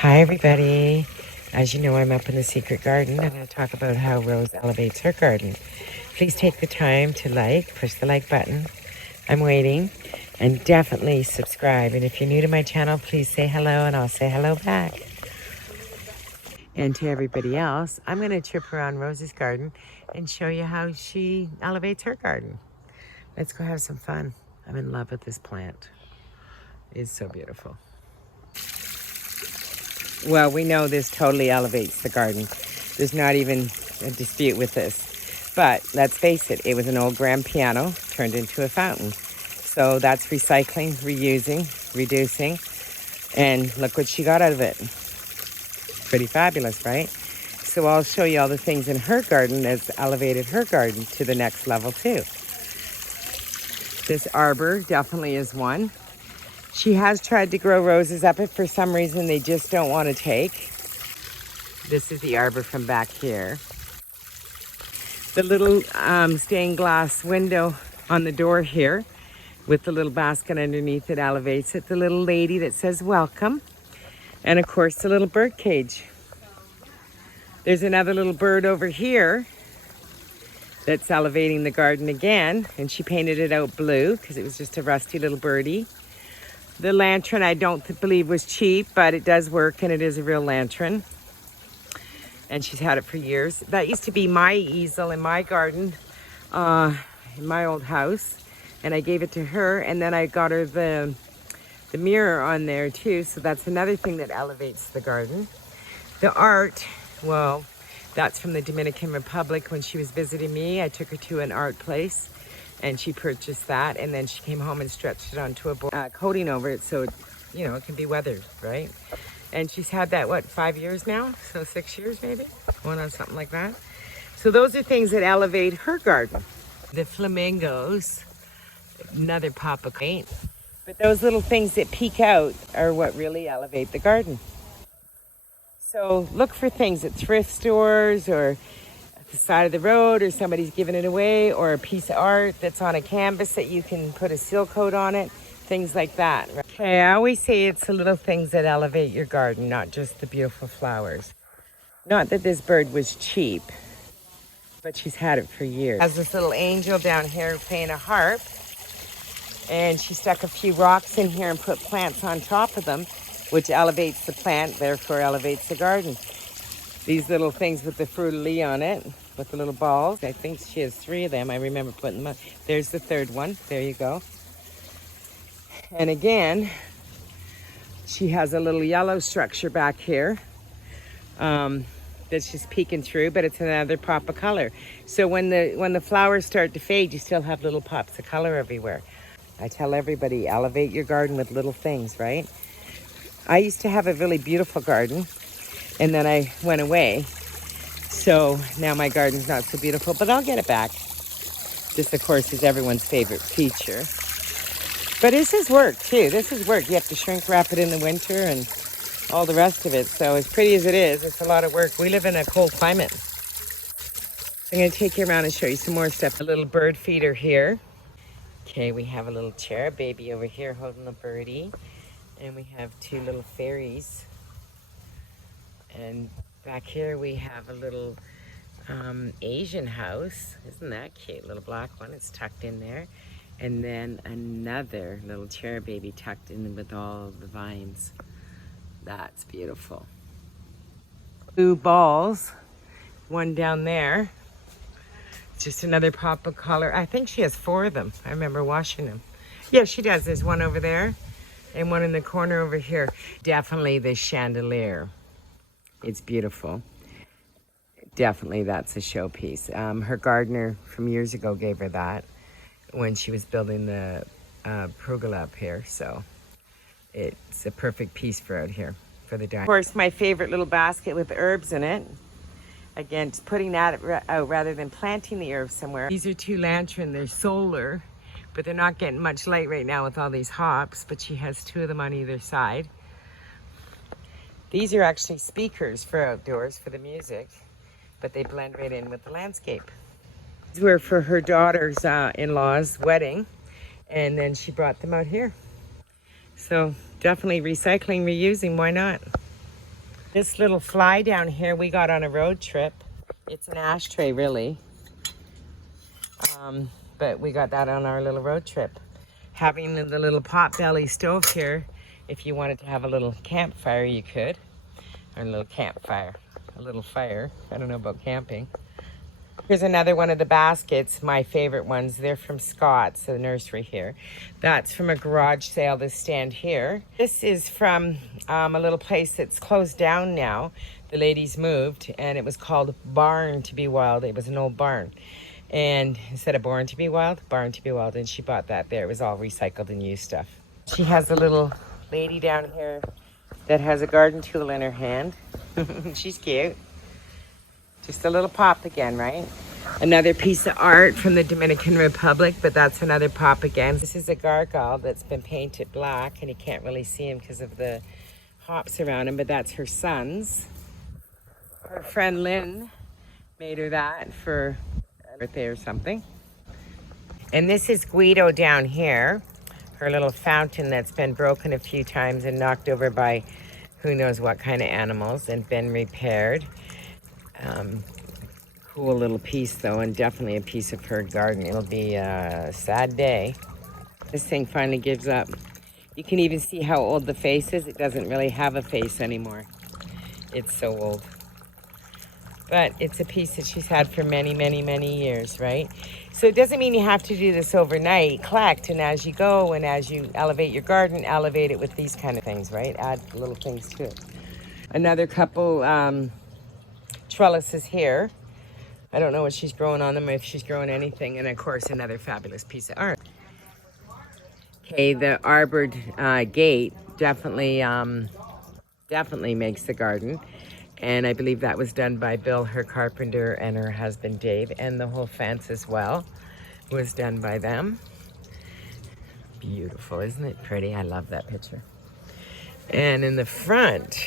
Hi everybody. As you know, I'm up in the secret garden. I'm going to talk about how Rose elevates her garden. Please take the time to push the like button. I'm waiting. And definitely subscribe. And if you're new to my channel, please say hello and I'll say hello back. And to everybody else, I'm going to trip around Rose's garden and show you how she elevates her garden. Let's go have some fun. I'm in love with this plant. It's so beautiful. Well, we know this totally elevates the garden. There's not even a dispute with this. But let's face it, it was an old grand piano turned into a fountain. So that's recycling, reusing, reducing. And look what she got out of it. Pretty fabulous, right? So I'll show you all the things in her garden that's elevated her garden to the next level too. This arbor definitely is one. She has tried to grow roses up, but for some reason they just don't want to take. This is the arbor from back here. The little stained glass window on the door here with the little basket underneath it elevates it. The little lady that says welcome. And of course the little bird cage. There's another little bird over here that's elevating the garden again. And she painted it out blue because it was just a rusty little birdie. The lantern I don't believe was cheap, but it does work and it is a real lantern. And she's had it for years. That used to be my easel in my garden, in my old house. And I gave it to her, and then I got her the mirror on there too. So that's another thing that elevates the garden. The art, well, that's from the Dominican Republic. When she was visiting me, I took her to an art place and she purchased that. And then she came home and stretched it onto a board, coating over it so, it can be weathered, right? And she's had that, 5 years now? So 6 years maybe? Going on something like that. So those are things that elevate her garden. The flamingos, another pop of paint. But those little things that peek out are what really elevate the garden. So look for things at thrift stores or at the side of the road, or somebody's giving it away, or a piece of art that's on a canvas that you can put a seal coat on it, things like that. Okay, I always say it's the little things that elevate your garden, not just the beautiful flowers. Not that this bird was cheap, but she's had it for years. Has this little angel down here playing a harp, and she stuck a few rocks in here and put plants on top of them, which elevates the plant, therefore elevates the garden. These little things with the fruit-of-lis on it, with the little balls. I think she has 3 of them. I remember putting them on. There's the third one. There you go. And again, she has a little yellow structure back here that's just peeking through, but it's another pop of color. So when the flowers start to fade, you still have little pops of color everywhere. I tell everybody, elevate your garden with little things, right? I used to have a really beautiful garden, and then I went away. So now my garden's not so beautiful, but I'll get it back. This, of course, is everyone's favorite feature. But this is work, too. This is work. You have to shrink wrap it in the winter and all the rest of it. So as pretty as it is, it's a lot of work. We live in a cold climate. I'm going to take you around and show you some more stuff. A little bird feeder here. Okay, we have a little cherub baby over here holding a birdie. And we have 2 little fairies. And back here we have a little Asian house. Isn't that cute? Little black one. It's tucked in there. And then another little cherub baby tucked in with all the vines. That's beautiful. 2 balls. One down there. Just another pop of color. I think she has 4 of them. I remember washing them. Yeah, she does. There's one over there and one in the corner over here. Definitely the chandelier. It's beautiful. Definitely that's a showpiece. Her gardener from years ago gave her that when she was building the pergola up here. So it's a perfect piece for out here for the dining. Of course, my favorite little basket with herbs in it. Again, just putting that out rather than planting the herbs somewhere. These are 2 lantern. They're solar, but they're not getting much light right now with all these hops, but she has 2 of them on either side. These are actually speakers for outdoors for the music, but they blend right in with the landscape. These were for her daughter's in-law's wedding, and then she brought them out here. So definitely recycling, reusing, why not? This little fly down here we got on a road trip. It's an ashtray, really. But we got that on our little road trip. Having the little pot-belly stove here, if you wanted to have a little campfire, you could. Or a little campfire, a little fire. I don't know about camping. Here's another one of the baskets, my favorite ones. They're from Scott's, the nursery here. That's from a garage sale, this stand here. This is from a little place that's closed down now. The ladies moved, and it was called Barn to Be Wild. It was an old barn. And instead of Born to Be Wild, Barn to Be Wild. And she bought that there. It was all recycled and used stuff. She has a little lady down here that has a garden tool in her hand. She's cute. Just a little pop again, right? Another piece of art from the Dominican Republic, but that's another pop again. This is a gargoyle that's been painted black, and you can't really see him because of the hops around him, but that's her son's. Her friend Lynn made her that for a birthday or something. And this is Guido down here, her little fountain that's been broken a few times and knocked over by who knows what kind of animals and been repaired. Cool little piece though, and definitely a piece of her garden. It'll be a sad day. This thing finally gives up. You can even see how old the face is. It doesn't really have a face anymore. It's so old. But it's a piece that she's had for many, many, many years, right? So it doesn't mean you have to do this overnight. Collect, and as you go and as you elevate your garden, elevate it with these kind of things, right? Add little things to it. Another couple trellises here. I don't know what she's growing on them, if she's growing anything. And of course, another fabulous piece of art. Okay, the arbored gate definitely makes the garden. And I believe that was done by Bill, her carpenter, and her husband, Dave. And the whole fence as well was done by them. Beautiful, isn't it pretty? I love that picture. And in the front,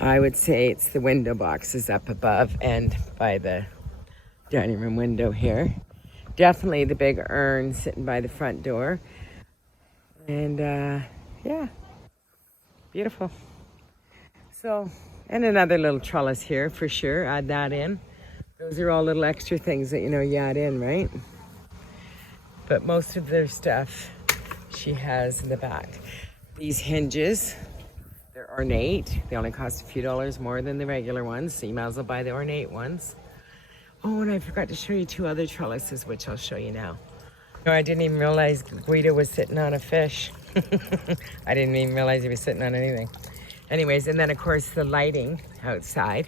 I would say it's the window boxes up above and by the dining room window here. Definitely the big urn sitting by the front door. And yeah, beautiful. So, and another little trellis here for sure. Add that in. Those are all little extra things that, you know, you add in, right? But most of their stuff she has in the back. These hinges, they're ornate. They only cost a few dollars more than the regular ones, so you might as well buy the ornate ones. Oh, and I forgot to show you two other trellises, which I'll show you now. No, I didn't even realize Guido was sitting on a fish. I didn't even realize he was sitting on anything. Anyways, and then of course the lighting outside.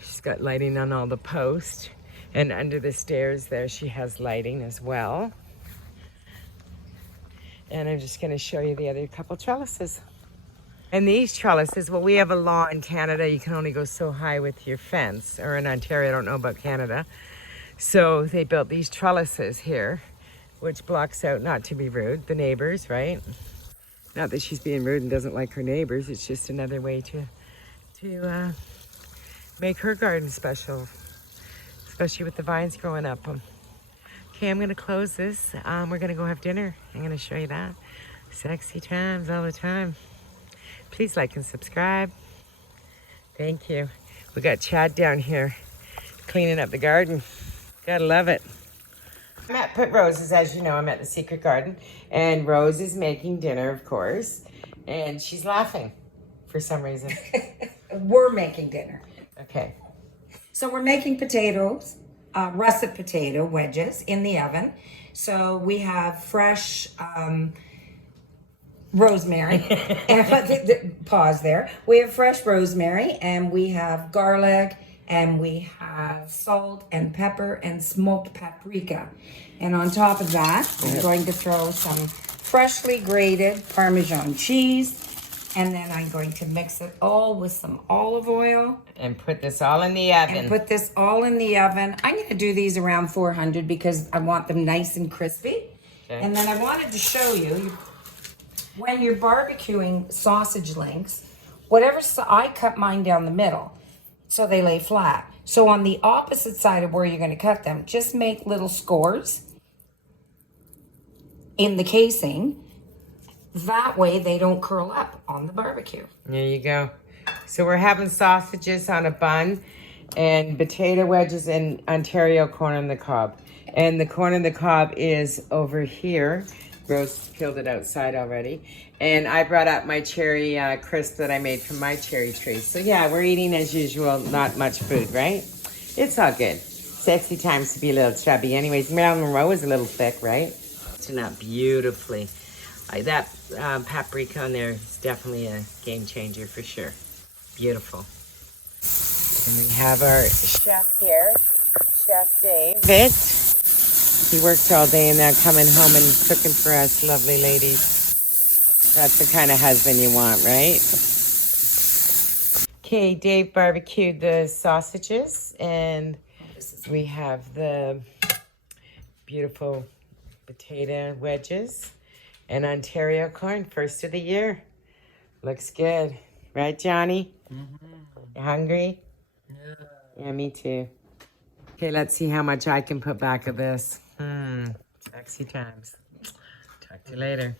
She's got lighting on all the posts. And under the stairs there she has lighting as well. And I'm just gonna show you the other couple trellises. And these trellises, well, we have a law in Canada, you can only go so high with your fence, or in Ontario, I don't know about Canada. So they built these trellises here, which blocks out, not to be rude, the neighbors, right? Not that she's being rude and doesn't like her neighbors, it's just another way to make her garden special, especially with the vines growing up. Okay, I'm gonna close this. We're gonna go have dinner. I'm gonna show you that. Sexy times all the time. Please like and subscribe. Thank you. We got Chad down here cleaning up the garden. Gotta love it. I'm at Put Roses, as you know, I'm at the Secret Garden, and Rose is making dinner, of course, and she's laughing for some reason. We're making dinner. Okay. So we're making potatoes, russet potato wedges in the oven. So we have fresh rosemary. Pause there. We have fresh rosemary, and we have garlic, and we have salt and pepper and smoked paprika. And on top of that, I'm going to throw some freshly grated Parmesan cheese. And then I'm going to mix it all with some olive oil. And put this all in the oven. And put this all in the oven. I'm going to do these around 400 because I want them nice and crispy. Okay. And then I wanted to show you, when you're barbecuing sausage links, I cut mine down the middle so they lay flat. So on the opposite side of where you're going to cut them, just make little scores in the casing. That way they don't curl up on the barbecue. There you go. So we're having sausages on a bun and potato wedges and Ontario corn on the cob. And the corn on the cob is over here. Rose peeled it outside already. And I brought up my cherry crisp that I made from my cherry tree. So yeah, we're eating as usual, not much food, right? It's all good. Sexy times to be a little chubby. Anyways, Marilyn Monroe is a little thick, right? Turned out beautifully. That paprika on there is definitely a game changer for sure. Beautiful. And we have our chef here, Chef David. He works all day and now coming home and cooking for us lovely ladies. That's the kind of husband you want, right? Okay, Dave barbecued the sausages and we have the beautiful potato wedges and Ontario corn, first of the year. Looks good. Right, Johnny? Mm-hmm. You hungry? Yeah, me too. Okay, let's see how much I can put back of this. Sexy times. Talk to you later.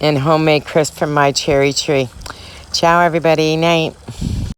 And homemade crisp from my cherry tree. Ciao, everybody. Night.